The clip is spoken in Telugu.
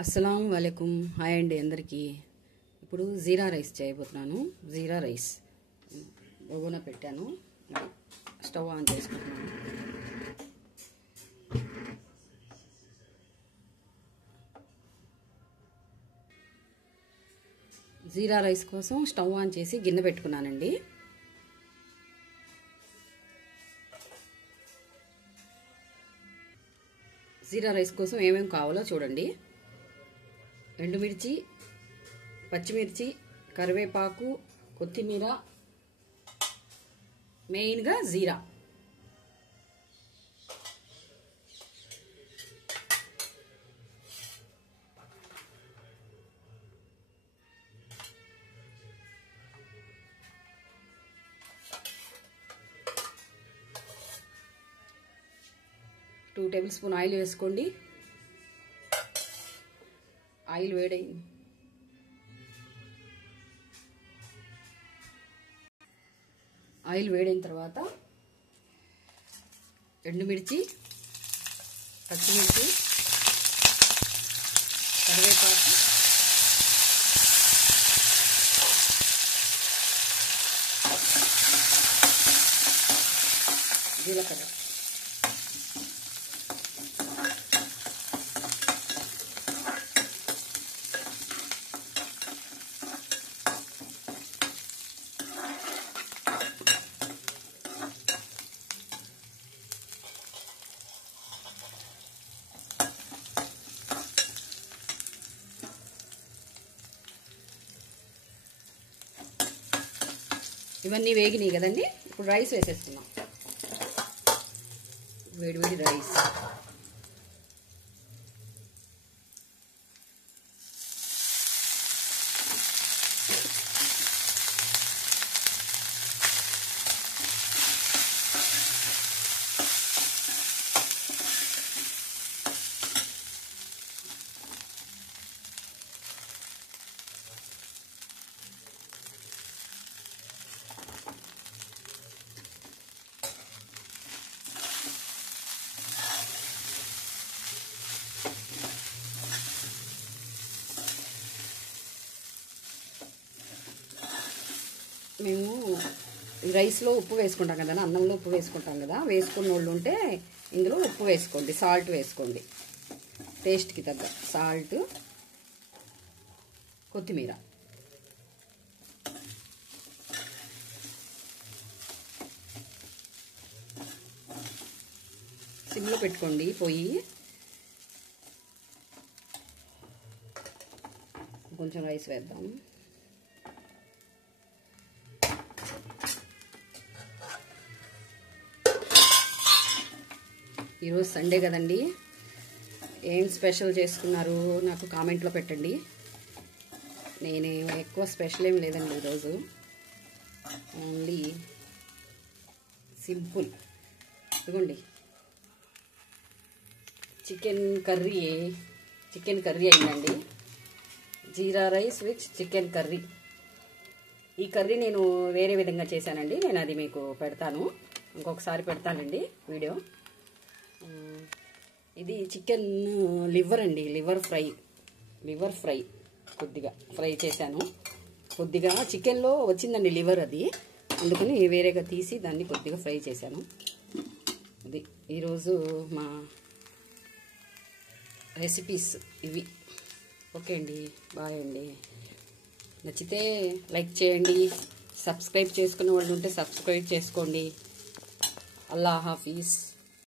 అస్సలాము అలైకుం. హాయ్ అండి అందరికీ. ఇప్పుడు జీరా రైస్ చేయబోతున్నాను. జీరా రైస్ బొగోన పెట్టాను, స్టవ్ ఆన్ చేసుకుంటున్నాను. జీరా రైస్ కోసం స్టవ్ ఆన్ చేసి గిన్నె పెట్టుకున్నానండి. జీరా రైస్ కోసం ఏమేమి కావాలో చూడండి. ఎండుమిర్చి, పచ్చిమిర్చి, కరివేపాకు, కొత్తిమీర, మెయిన్గా జీరా. టూ టేబుల్ స్పూన్ ఆయిల్ వేసుకోండి. ఆయిల్ వేడైంది. ఆయిల్ వేడైన తర్వాత ఎండుమిర్చి, పచ్చిమిర్చి, కరివేపాకు, జీలకర్ర, ఇవన్నీ వేగినాయి కదండి. ఇప్పుడు రైస్ వేసేస్తున్నాం. వేడి రైస్. మేము ఈ రైస్లో ఉప్పు వేసుకుంటాం కదా, అన్నంలో ఉప్పు వేసుకుంటాం కదా. వేసుకున్న వాళ్ళు ఉంటే ఇందులో ఉప్పు వేసుకోండి, సాల్ట్ వేసుకోండి, టేస్ట్కి తగ్గ సాల్ట్, కొత్తిమీర. సిమ్లో పెట్టుకోండి పొయ్యి. కొంచెం రైస్ వేద్దాం. ఈరోజు సండే కదండి, ఏం స్పెషల్ చేసుకున్నారు నాకు కామెంట్లో పెట్టండి. నేను ఎక్కువ స్పెషల్ ఏం లేదండి ఈరోజు, ఓన్లీ సింపుల్. ఇదిగోండి చికెన్ కర్రీ అయిందండి. జీరా రైస్ విత్ చికెన్ కర్రీ. ఈ కర్రీ నేను వేరే విధంగా చేశానండి. నేను అది మీకు పెడతాను, ఇంకొకసారి పెడతానండి వీడియో. ఇది చికెన్ లివర్ అండి, లివర్ ఫ్రై కొద్దిగా ఫ్రై చేశాను. కొద్దిగా చికెన్లో వచ్చిందండి లివర్, అది అందుకని వేరేగా తీసి దాన్ని కొద్దిగా ఫ్రై చేశాను. అది ఈరోజు మా రెసిపీస్ ఇవి. ఓకే అండి, బాయ్ అండి. నచ్చితే లైక్ చేయండి, సబ్స్క్రైబ్ చేసుకునే వాళ్ళు ఉంటే సబ్స్క్రైబ్ చేసుకోండి. అల్లా హాఫీజ్.